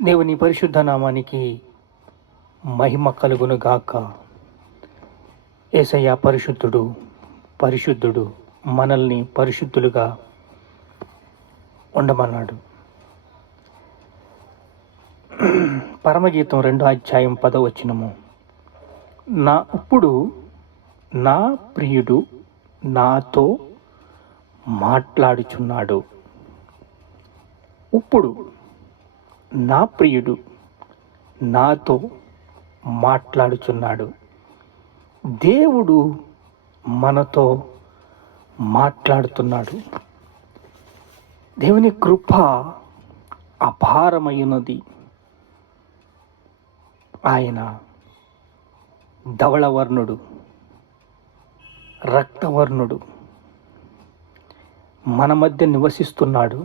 దేవుని పరిశుద్ధ నామానికి మహిమ కలుగును గాక. యేసయ్య పరిశుద్ధుడు, పరిశుద్ధుడు, మనల్ని పరిశుద్ధులుగా ఉండమన్నాడు. పరమగీతం 2:10 ఇప్పుడు నా ప్రియుడు నాతో మాట్లాడుచున్నాడు. ఇప్పుడు నా ప్రియుడు నాతో మాట్లాడుచున్నాడు. దేవుడు మనతో మాట్లాడుతున్నాడు. దేవుని కృప అపారమైనది. ఆయన ధవళవర్ణుడు, రక్తవర్ణుడు, మన మధ్య నివసిస్తున్నాడు.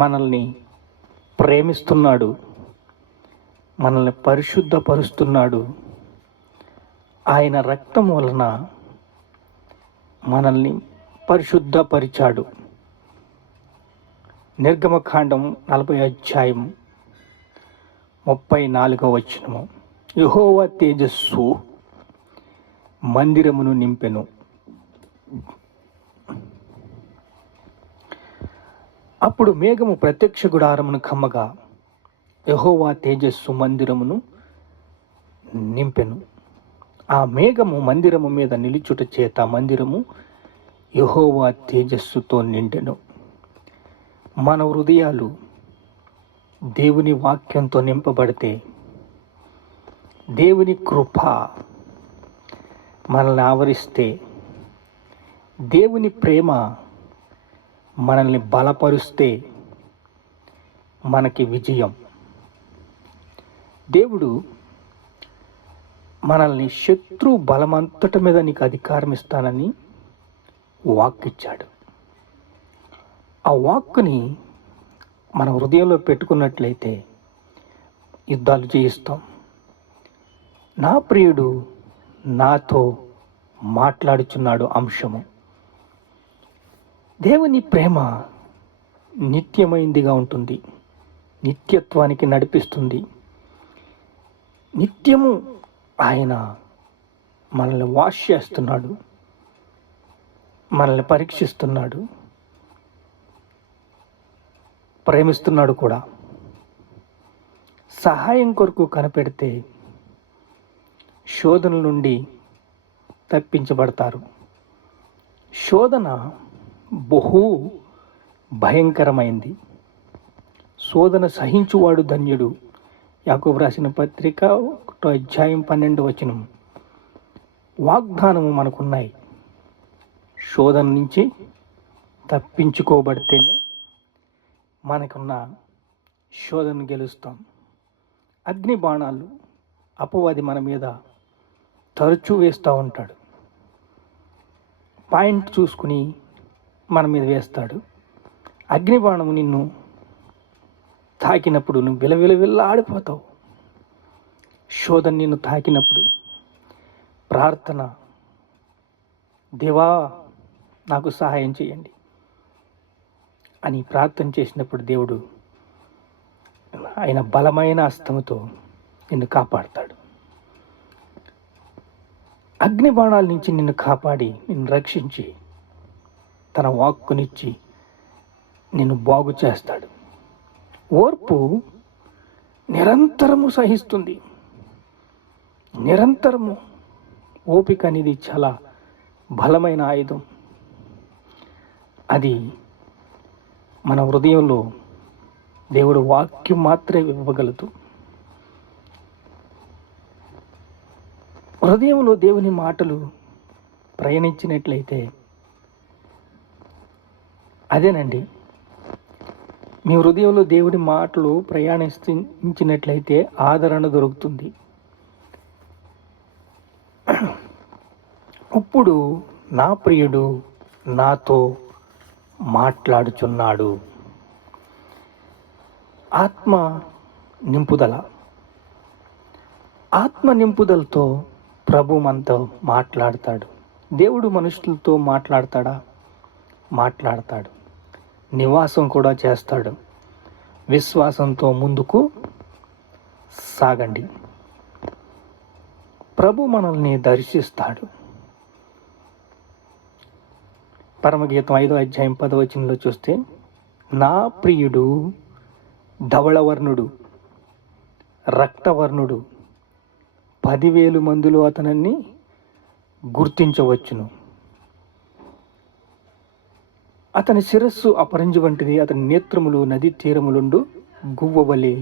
మనల్ని ప్రేమిస్తున్నాడు, మనల్ని పరిశుద్ధపరుస్తున్నాడు. ఆయన రక్తం వలన మనల్ని పరిశుద్ధపరిచాడు. నిర్గమకాండం 40:34 యెహోవా తేజస్సు మందిరమును నింపెను. అప్పుడు మేఘము ప్రత్యక్ష గుడారమును కమ్మగా యెహోవా తేజస్సు మందిరమును నింపెను. ఆ మేఘము మందిరము మీద నిలుచుట చేత మందిరము యెహోవా తేజస్సుతో నిండెను. మన హృదయాలు దేవుని వాక్యంతో నింపబడితే దేవుని కృప మనల్ని ఆవరిస్తే దేవుని ప్రేమ మనల్ని బలపరుస్తే మనకి విజయం. దేవుడు మనల్ని శత్రు బలమంతటి మీద నీకు అధికారం ఇస్తానని వాక్కిచ్చాడు. ఆ వాక్కుని మన హృదయంలో పెట్టుకున్నట్లయితే యుద్ధాలు చేయిస్తాం. నా ప్రియుడు నాతో మాట్లాడుచున్నాడు అంశము. దేవుని ప్రేమ నిత్యమైందిగా ఉంటుంది, నిత్యత్వానికి నడిపిస్తుంది. నిత్యము ఆయన మనల్ని వాష్ చేస్తున్నాడు, మనల్ని పరీక్షిస్తున్నాడు, ప్రేమిస్తున్నాడు కూడా. సహాయం కొరకు కనిపెడితే శోధన నుండి తప్పించబడతారు. శోధన బహు భయంకరమైంది. శోధన సహించువాడు ధన్యుడు. యాకోబు రాసిన పత్రిక 1:12 వాగ్దానము మనకున్నాయి. శోధన నుంచి తప్పించుకోబడితేనే మనకున్న శోధన గెలుస్తాం. అగ్ని బాణాలు అపవాది మన మీద తరచూ వేస్తూ ఉంటాడు. పాయింట్ చూసుకుని మన మీద వేస్తాడు. అగ్నిబాణము నిన్ను తాకినప్పుడు నువ్వు విలవిలవిల్లాడిపోతావు. శోధన నిన్ను తాకినప్పుడు ప్రార్థన, దేవా నాకు సహాయం చేయండి అని ప్రార్థన చేసినప్పుడు దేవుడు ఆయన బలమైన హస్తముతో నిన్ను కాపాడుతాడు. అగ్నిబాణాల నుంచి నిన్ను కాపాడి నిన్ను రక్షించి తన వాక్కునిచ్చి నిన్ను బాగు చేస్తాడు. ఓర్పు నిరంతరము సహిస్తుంది. నిరంతరము ఓపిక అనేది చాలా బలమైన ఆయుధం. అది మన హృదయంలో దేవుడు వాక్యం మాత్రమే ఇవ్వగలదు. హృదయంలో దేవుని మాటలు ప్రయాణించినట్లయితే అదేనండి, మీ హృదయంలో దేవుడి మాటలు ప్రయాణించినట్లయితే ఆదరణ దొరుకుతుంది. ఇప్పుడు నా ప్రియుడు నాతో మాట్లాడుచున్నాడు. ఆత్మ నింపుదల. ఆత్మ నింపుదలతో ప్రభు మనతో మాట్లాడతాడు. దేవుడు మనుషులతో మాట్లాడతాడా? మాట్లాడతాడు. నివాసం కూడా చేస్తాడు. విశ్వాసంతో ముందుకు సాగండి. ప్రభు మనల్ని దర్శిస్తాడు. పరమగీతం 5వ అధ్యాయం 10వ వచనంలో చూస్తే, నా ప్రియుడు ధవళవర్ణుడు, రక్తవర్ణుడు, 10,000 మందిలో అతనిని గుర్తించవచ్చును. అతని శిరస్సు అపరంజి వంటిది, అతని నేత్రములు నది తీరములుండు గువ్వవలే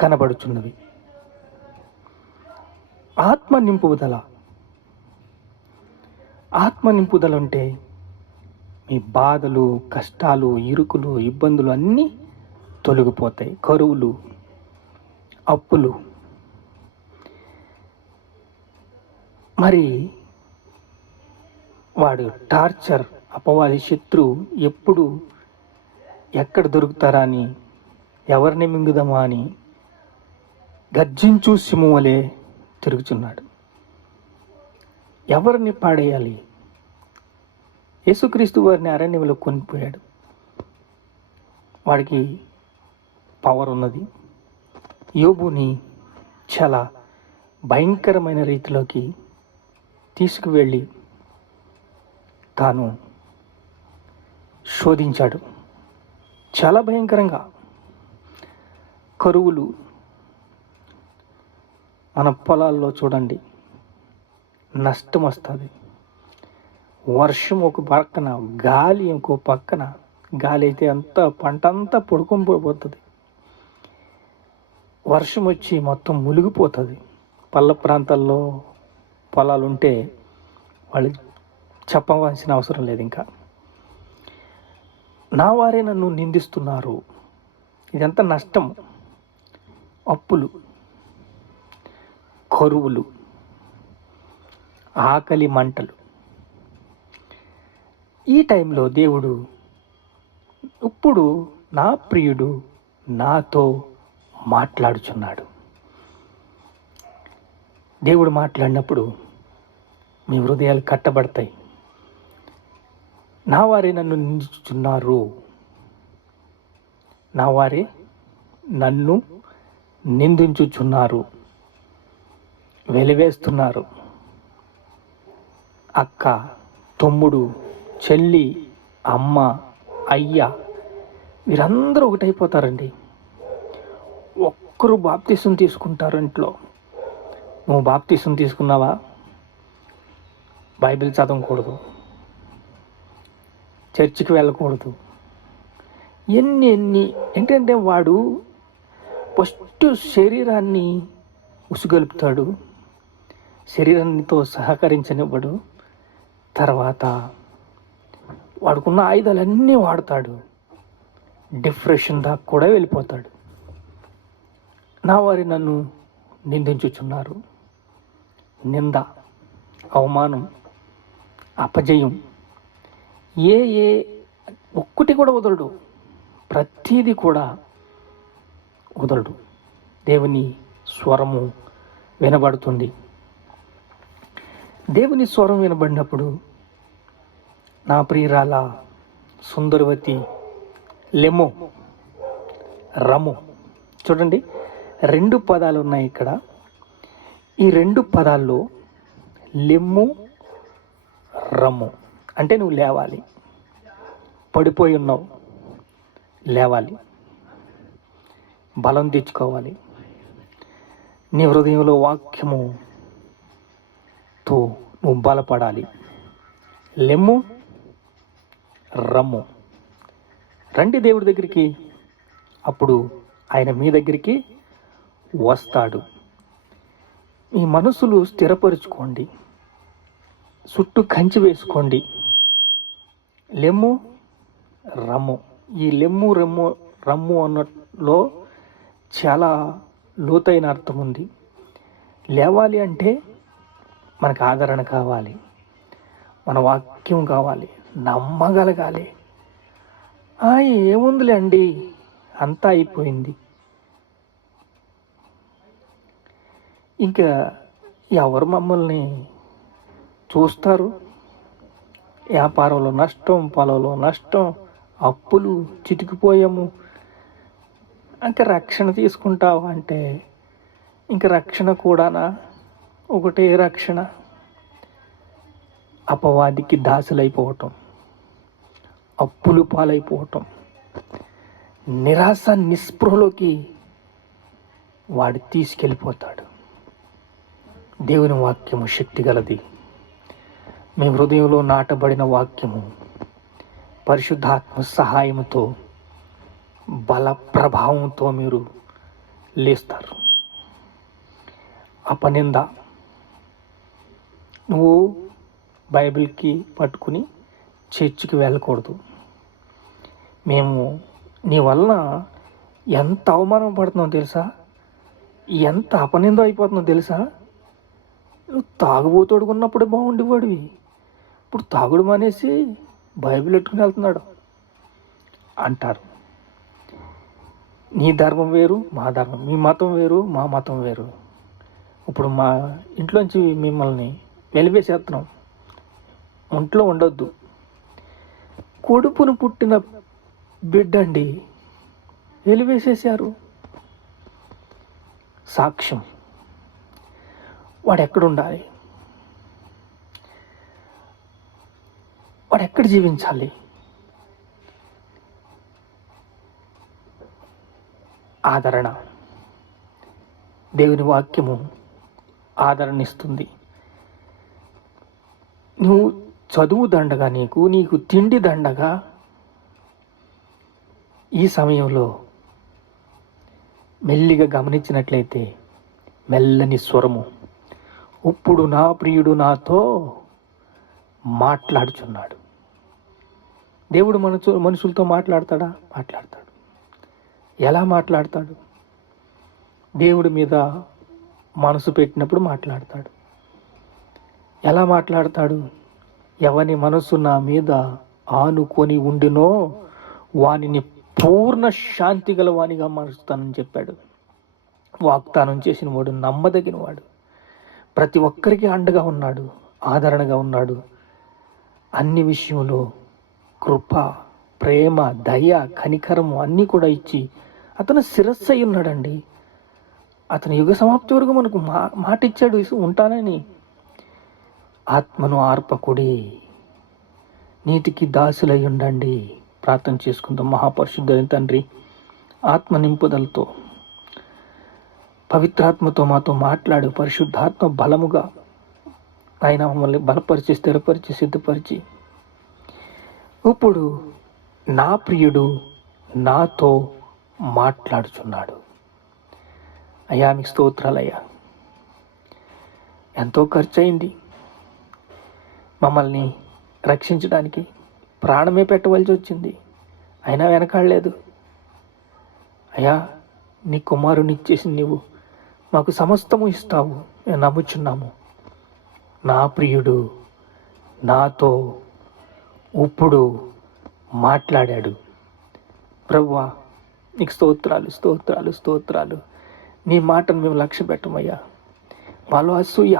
కనబడుచున్నవి. ఆత్మ నింపుదల. ఆత్మ నింపుదల అంటే మీ బాధలు, కష్టాలు, ఇరుకులు, ఇబ్బందులు అన్నీ తొలగిపోతాయి. కరువులు, అప్పులు. మరి వాడు టార్చర్, అపవాది శత్రువు ఎప్పుడు ఎక్కడ దొరుకుతారా అని, ఎవరిని మింగుదామా అని గర్జించు సింహం వలె తిరుగుచున్నాడు. ఎవరిని పాడేయాలి? యేసుక్రీస్తు వారిని అరణ్యంలో కొనిపోయాడు. వాడికి పవర్ ఉన్నది. యోబుని చాలా భయంకరమైన రీతిలోకి తీసుకువెళ్ళి తాను శోధించాడు. చాలా భయంకరంగా. కరువులు. మన పొలాల్లో చూడండి, నష్టం వస్తుంది. వర్షం ఒక పక్కన, గాలి ఇంకో పక్కన. గాలి అయితే అంతా పంట అంతా పొడుకొని పోతుంది. వర్షం వచ్చి మొత్తం మునిగిపోతుంది. పల్ల ప్రాంతాల్లో పొలాలు ఉంటే వాళ్ళు చెప్పవలసిన అవసరం లేదు. ఇంకా నా వారే నన్ను నిందిస్తున్నారు. ఇదంతా నష్టం. అప్పులు, కరువులు, ఆకలి మంటలు. ఈ టైంలో దేవుడు, ఇప్పుడు నా ప్రియుడు నాతో మాట్లాడుచున్నాడు. దేవుడు మాట్లాడినప్పుడు మీ హృదయాలు కట్టబడతాయి. నా వారే నన్ను నిందించుచున్నారు, నా వారే నన్ను నిందించుచున్నారు, వెలివేస్తున్నారు. అక్క, తమ్ముడు, చెల్లి, అమ్మ, అయ్య, వీరందరూ ఒకటైపోతారండి. ఒక్కరు బాప్తీసం తీసుకుంటారు ఇంట్లో. నువ్వు బాప్తీసం తీసుకున్నావా? బైబిల్ చదవకూడదు, చర్చికి వెళ్ళకూడదు. ఎన్ని ఏంటంటే వాడు ఫస్ట్ శరీరాన్ని ఉసుగొలుపుతాడు, శరీరానితో సహకరించనివ్వడు. తర్వాత వాడుకున్న ఆయుధాలన్నీ వాడతాడు. డిప్రెషన్ దాకా కూడా వెళ్ళిపోతాడు. నా వారి నన్ను నిందించుచున్నారు. నింద, అవమానం, అపజయం, ఏ ఒక్కటి కూడా వదలడు. ప్రతీది కూడా వదలడు. దేవుని స్వరము వినబడుతుంది. దేవుని స్వరం వినబడినప్పుడు నా ప్రియురాల, సుందరవతి, లెమ్ము, రము. చూడండి, 2 పదాలు ఉన్నాయి ఇక్కడ. ఈ 2 పదాల్లో లెమ్ము, రమ్ము అంటే నువ్వు లేవాలి. పడిపోయి ఉన్నావు, లేవాలి. బలం తెచ్చుకోవాలి. నీ హృదయంలో వాక్యముతో నువ్వు బలపడాలి. లెమ్ము, రమ్ము. రండి దేవుడి దగ్గరికి, అప్పుడు ఆయన మీ దగ్గరికి వస్తాడు. మీ మనసులు స్థిరపరుచుకోండి, చుట్టూ కంచి వేసుకోండి. లెమ్ము, రమ్ము. ఈ లెమ్ము, రమ్ము అన్నట్లో చాలా లోతైన అర్థం ఉంది. లేవాలి అంటే మనకు ఆదరణ కావాలి, మన వాక్యం కావాలి, నమ్మగలగాలి. ఏముందిలే అండి, అంతా అయిపోయింది, ఇంకా ఎవరు మమ్మల్ని చూస్తారు? వ్యాపారంలో నష్టం, పొలంలో నష్టం, అప్పులు, చితికిపోయాము, ఇంకా రక్షణ తీసుకుంటావా అంటే ఇంక రక్షణ కూడానా? ఒకటే రక్షణ, అపవాదికి దాసులైపోవటం, అప్పులు పాలైపోవటం, నిరాశ నిస్పృహలోకి వాడు తీసుకెళ్ళిపోతాడు. దేవుని వాక్యము శక్తి గలది. మీ హృదయంలో నాటబడిన వాక్యము పరిశుద్ధాత్మ సహాయంతో బల ప్రభావంతో మీరు లేస్తారు. అపనింద, నువ్వు బైబిల్కి పట్టుకుని చర్చికి వెళ్ళకూడదు. మేము నీ వలన ఎంత అవమానం పడుతున్నావు తెలుసా, ఎంత అపనింద అయిపోతుందో తెలుసా. నువ్వు తాగుబోతోడుకున్నప్పుడే బాగుండేవాడివి, ఇప్పుడు తాగుడు మానేసి బైబిల్ ఎట్టుకుని వెళ్తున్నాడు అంటారు. నీ ధర్మం వేరు, మా ధర్మం, మీ మతం వేరు, మా మతం వేరు. ఇప్పుడు మా ఇంట్లోంచి మిమ్మల్ని వెలివేసేస్తున్నాం, ఒంట్లో ఉండొద్దు. కొడుపును పుట్టిన బిడ్డండి వెలివేసేసారు. సాక్ష్యం, వాడు ఎక్కడుండాలి, వాడు ఎక్కడ జీవించాలి? ఆదరణ, దేవుని వాక్యము ఆదరణ ఇస్తుంది. నువ్వు చదువు దండగా, నీకు తిండి దండగా, ఈ సమయంలో మెల్లిగా గమనించినట్లయితే మెల్లని స్వరము, ఇప్పుడు నా ప్రియుడు నాతో మాట్లాడుచున్నాడు. దేవుడు మనుషులతో మాట్లాడతాడా? మాట్లాడతాడు. ఎలా మాట్లాడతాడు? దేవుడి మీద మనసు పెట్టినప్పుడు మాట్లాడతాడు. ఎలా మాట్లాడతాడు? ఎవని మనసు నా మీద ఆనుకొని ఉండినో వానిని పూర్ణ శాంతి గల వానిగా మారుస్తానని చెప్పాడు. వాగ్దానం చేసిన వాడు నమ్మదగిన వాడు, ప్రతి ఒక్కరికి అండగా ఉన్నాడు, ఆదరణగా ఉన్నాడు. అన్ని విషయంలో కృప, ప్రేమ, దయ, కనికరము అన్నీ కూడా ఇచ్చి అతను శిరస్సు అయి ఉన్నాడండి. అతను యుగ సమాప్తి వరకు మనకు మాట ఇచ్చాడు ఉంటానని. ఆత్మను ఆర్పకుడి, నీతికి దాసులై ఉండండి. ప్రార్థన చేసుకుందాం. మహాపరిశుద్ధుడైన తండ్రి, ఆత్మ నింపుదలతో, పవిత్రాత్మతో మాతో మాట్లాడు. పరిశుద్ధాత్మ బలముగా ఆయన మమ్మల్ని బలపరిచి, స్థిరపరిచి, సిద్ధపరిచి, ఇప్పుడు నా ప్రియుడు నాతో మాట్లాడుచున్నాడు. అయ్యా, మీకు స్తోత్రాలయ్యా. ఎంతో ఖర్చు అయింది మమ్మల్ని రక్షించడానికి, ప్రాణమే పెట్టవలసి వచ్చింది, అయినా వెనకాడలేదు. అయ్యా, నీ కుమారుని ఇచ్చేసి నీవు మాకు సమస్తము ఇస్తావు, మేము నమ్ముచున్నాము. నా ప్రియుడు నాతో ఇప్పుడు మాట్లాడాడు. ప్రభువా, నీకు స్తోత్రాలు, స్తోత్రాలు, స్తోత్రాలు. నీ మాటను మేము లక్ష్య పెట్టమయ్యా. మాలో అసూయ,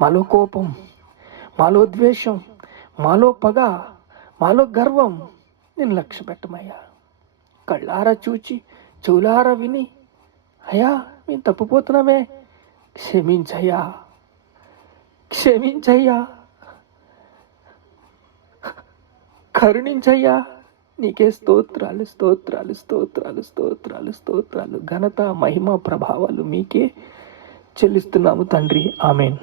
మాలో కోపం, మాలో ద్వేషం, మాలో పగ, మాలో గర్వం నేను లక్ష్య పెట్టమయ్యా. కళ్ళారా చూచి, చెవులారా విని, అయ్యా మేము తప్పిపోతున్నామే, క్షమించయ్యా, క్షమించయ్యా, కరుణించయ్యా. నీకే స్తోత్రాలు, స్తోత్రాలు, స్తోత్రాలు, స్తోత్రాలు, స్తోత్రాలు. ఘనత, మహిమ, ప్రభావాలు మీకే చెల్లిస్తున్నాము తండ్రి. ఆమేన్.